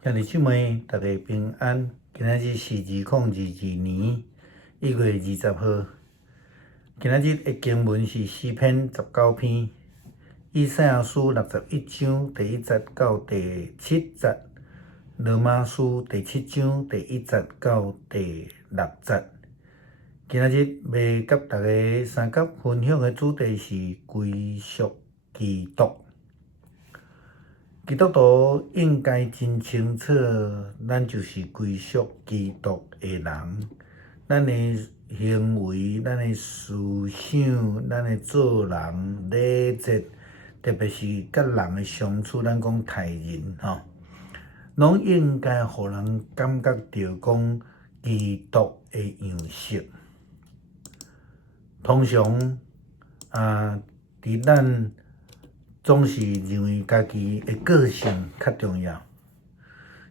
兄弟姊妹，大家平安。今仔日是2022年1月20号。今仔日的经文是诗篇19篇，以赛亚书61章第1节到第7节，罗马书第7章第1节到第6节。今仔日要甲大家三角分享的主题是归属基督。基督徒应该真清楚，咱就是归属基督的人。咱的行为、咱的思想、咱的做人、礼节，特别是甲人的相处，咱讲待人拢应该互人感觉到讲基督的样式。通常伫咱总是认为家己的个性较重要，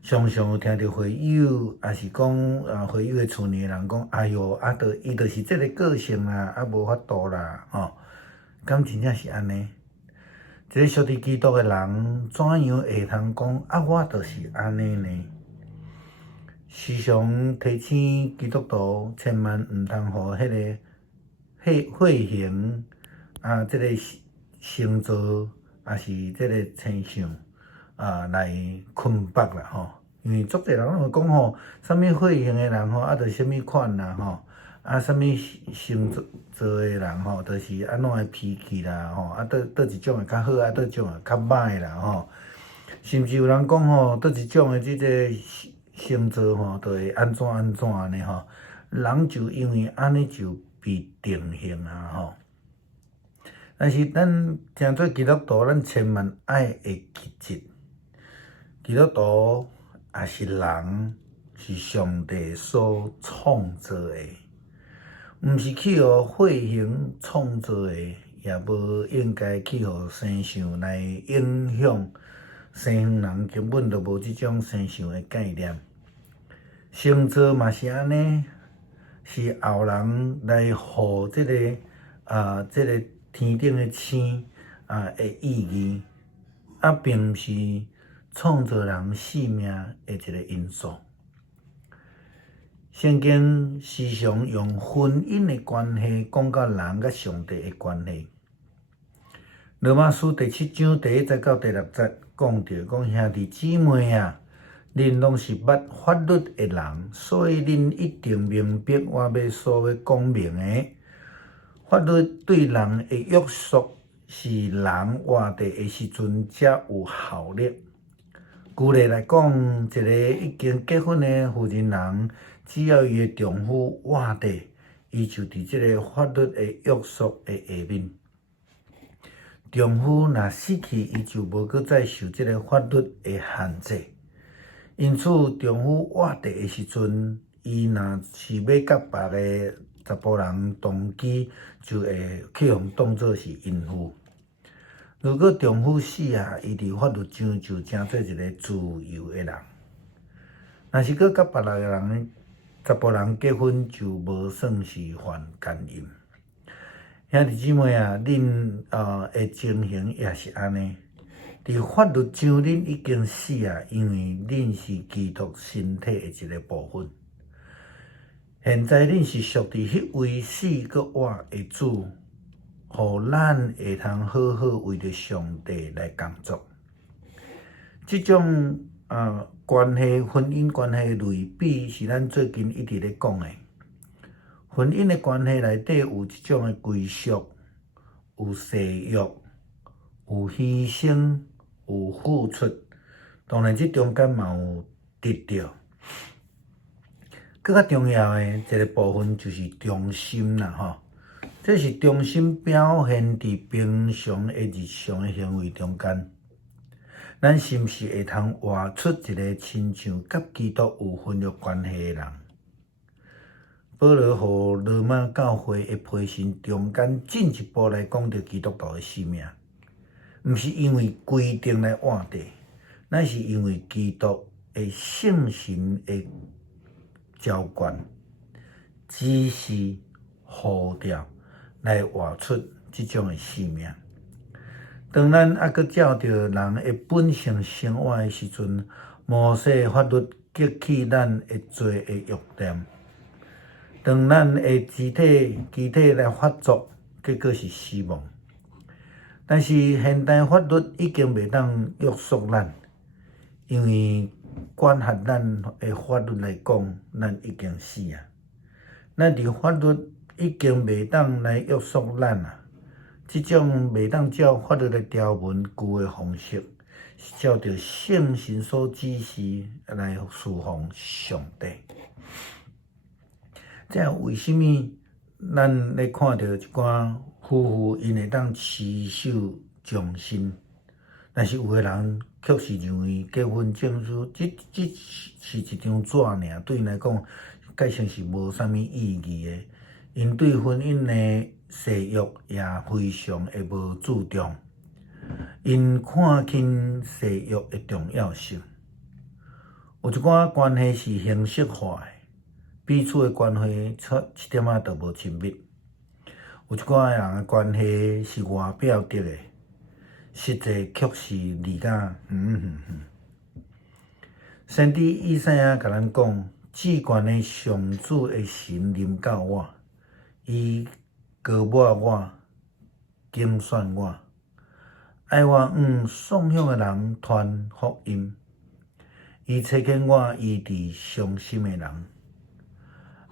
常常有听到会友，也是讲会友的厝里的人讲，哎哟，伊就是这个个性啦，无法度啦，敢真正是安尼？一个属于基督的人，怎样会通讲我就是安尼呢？时常提醒基督徒，千万毋通互迄个血型这个星座。也是这个倾向来困縛啦因为足侪人拢会讲啥物血型的人著啥物款啦啥物星座的人就是安怎的脾气啦倒一种会较好倒一种会较歹啦甚至有人讲倒一种的即个星座就会安怎安怎呢人就因为安尼就被定型但是咱诚做基督徒，咱千万爱会记住，基督徒也是人，是上帝所创造的，毋是去互血型创造的，也无应该去互生相来影响。西方人根本就无即种生相的概念，星座嘛是安尼，是后人来互即个天顶的星的意义，并毋是创造人性命的一个因素。圣经时常用婚姻的关系讲到人甲上帝的关系。罗马书第7章第1节到第6节讲到兄弟姊妹恁拢是捌法律的人，所以恁一定明白我要所要讲明的。法律对人的约束是人活地的时阵才有效力。举例来讲，一个已经结婚的妇人，只要伊的丈夫活地，伊就伫这个法律的约束的下面。丈夫若死去，伊就无搁再受这个法律的限制。因此，丈夫活地的时阵，伊若是要甲别个查甫人同居，就会去互当作是淫妇。如果丈夫死伊伫法律上就成做一个自由的人。若是搁甲别个人查甫人结婚，就无算是犯奸淫。兄弟姊妹恁的情形也是安尼。伫法律上，恁已经死因为恁是基督身体的一个部分。现在恁是属伫迄位死搁活的主，互咱会通好好为着上帝来工作。即种关系，婚姻关系的类比是咱最近一直咧讲的。婚姻的关系内底有一种的归属，有誓约，有牺牲，有付出。当然，这中间嘛有得到。更较重要的一个部分就是忠心啦这是忠心表现伫平常的日常的行为中间。咱是毋是会通活出一个亲像甲基督有婚约关系的人？保罗互罗马教会的批信中间进一步来讲到基督徒的使命，毋是因为规定来活地，乃是因为基督的圣神的浇灌、指示、呼召来活出这种的使命。当咱搁照着人的本性生活的时阵，摩西法律激起咱的罪的欲念，当咱的肢体来发作，结果是死亡。但是现代法律已经袂当约束咱，因为管辖咱的法律来讲，咱已经死啊。咱伫法律已经袂当来约束咱啊。即种袂当照法律的条文旧的方式，是照着圣神所指示来侍奉上帝。这样为什么咱咧看到一寡夫妇因会当持守终身，但是有个人却是认为结婚证书只是一张纸尔，对因来讲，改成是无啥物意义的。因对婚姻的誓约也非常的无注重，因看轻誓约的重要性。有一寡关系是形式化的，彼此的关系一点仔都无亲密；有一寡人的关系是外表得的，实际却是离甲先知以赛亚甲咱讲，至高的上主的神临到我，伊膏抹我，拣选我，爱我送向的人传福音。伊差遣我医治伤心的人，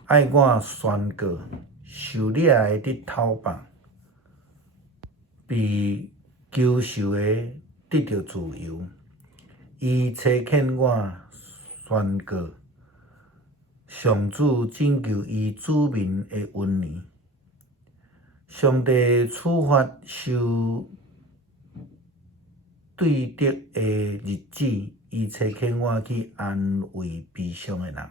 爱我宣告受掠的得讨放，被囚受的得到自由。伊差遣我宣告上主拯救伊子民的恩年。上帝处罚受对得的日子，伊差遣我去安慰悲伤的人，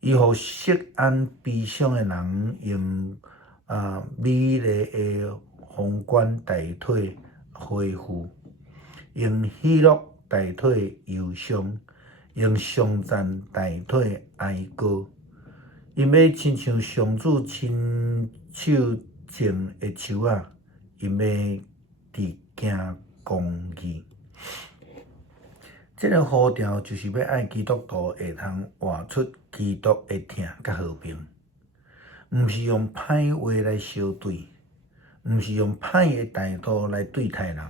伊互惜安悲伤的人用美丽的皇冠代替恢复，用喜乐代替忧伤，用颂赞代替哀歌。因要亲像上主亲手种的树仔，因要伫行公义。这个呼召就是要爱基督徒会通活出基督的疼甲和平，毋是用歹话来相对，毋是用歹的态度来对待人。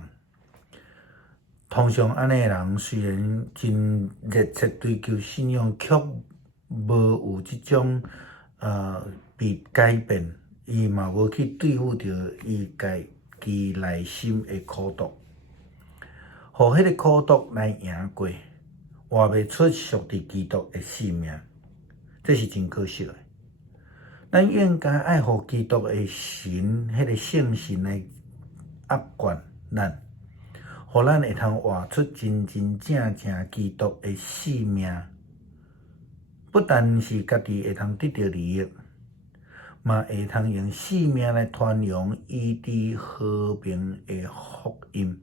通常安尼的人虽然真热切追求信仰，却无有即种被改变，伊嘛无去对付着伊家己内心的苦毒，互迄个苦毒来赢过，活袂出属于基督的性命，这是真可惜的。咱应该爱互基督的神，迄个圣神来压管咱，互咱会通活出真真正正基督的性命。不但是家己会通得到利益，嘛会通用性命来传扬医治和平的福音。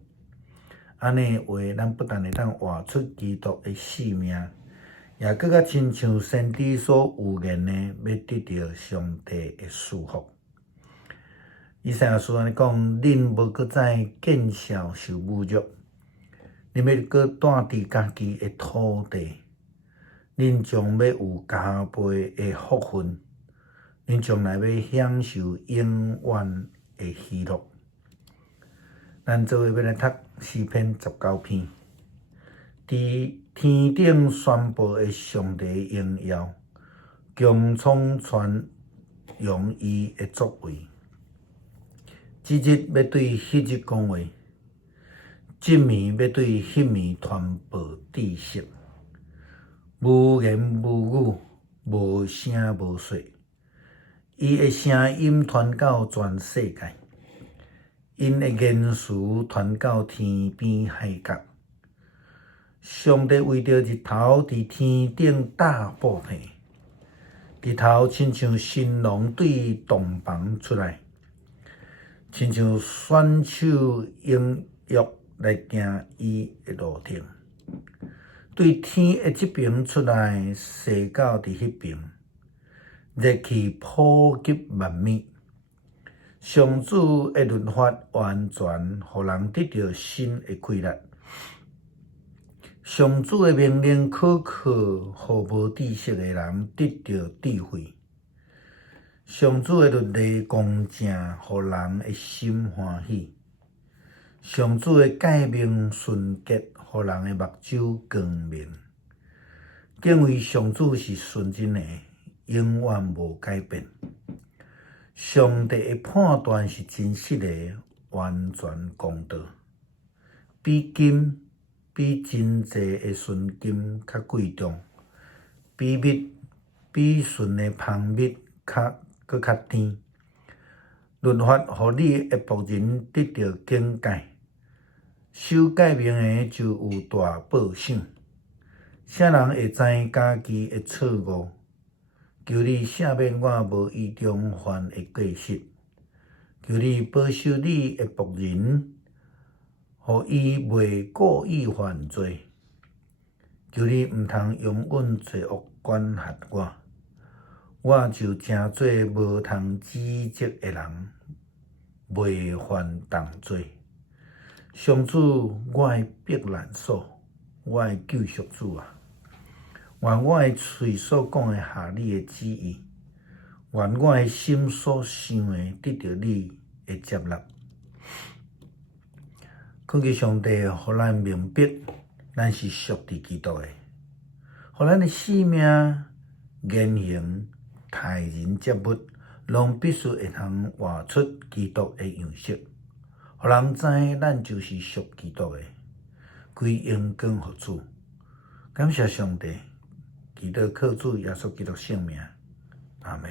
安尼话，咱不但会当活出基督的性命，也更较亲像先知所预言的，要得到上帝的祝福。以赛亚书安尼讲：恁无搁再见笑受侮辱，恁要搁住伫家己的土地。恁将要有加倍的福分，恁将来要享受永远的喜乐。咱做伙要来读诗篇19篇，伫天顶宣布的上帝的荣耀，穹苍传扬伊的作为。即日要对迄日讲话，即暝要对迄暝传报知识。无言无语，无声无说，伊的声音传到全世界，因的言辞传到天边海角。上帝为着日头伫天顶大布被，日头亲像新郎对洞房出来，亲像选手应约来行伊的路程。对天的这边出来，射到伫迄边，热气普及万米。上主的律法完全互人得到新的快乐。上主的命令可靠，互无知识的人得到智慧。上主的律例公正，互人的心欢喜。上主的诫命纯洁，互人的目睭光明。敬畏上主是纯真的，永远无改变。上帝的判断是真实的，完全公道。比真济的纯金较贵重，比纯的芳蜜搁较甜。律法互你的仆人得到警戒，守诫命的就有大报赏。啥人会知家己的错误？求你赦免我无意中犯的过失，求你保守你的仆人，互伊袂故意犯罪。求你毋通用阮罪恶管辖我，我就诚做无通指责的人，袂犯重罪。上主，我的避难所，我的救赎主啊！愿我的嘴所讲的合你的旨意，愿我的心所想的得到你的接纳。恳求上帝，互咱明白，咱是属伫基督的，互咱的性命、言行、待人接物，拢必须会通活出基督的样式，互人知咱就是属基督的，归荣光互主。感谢上帝。祈祷靠主耶稣基督圣名，阿门。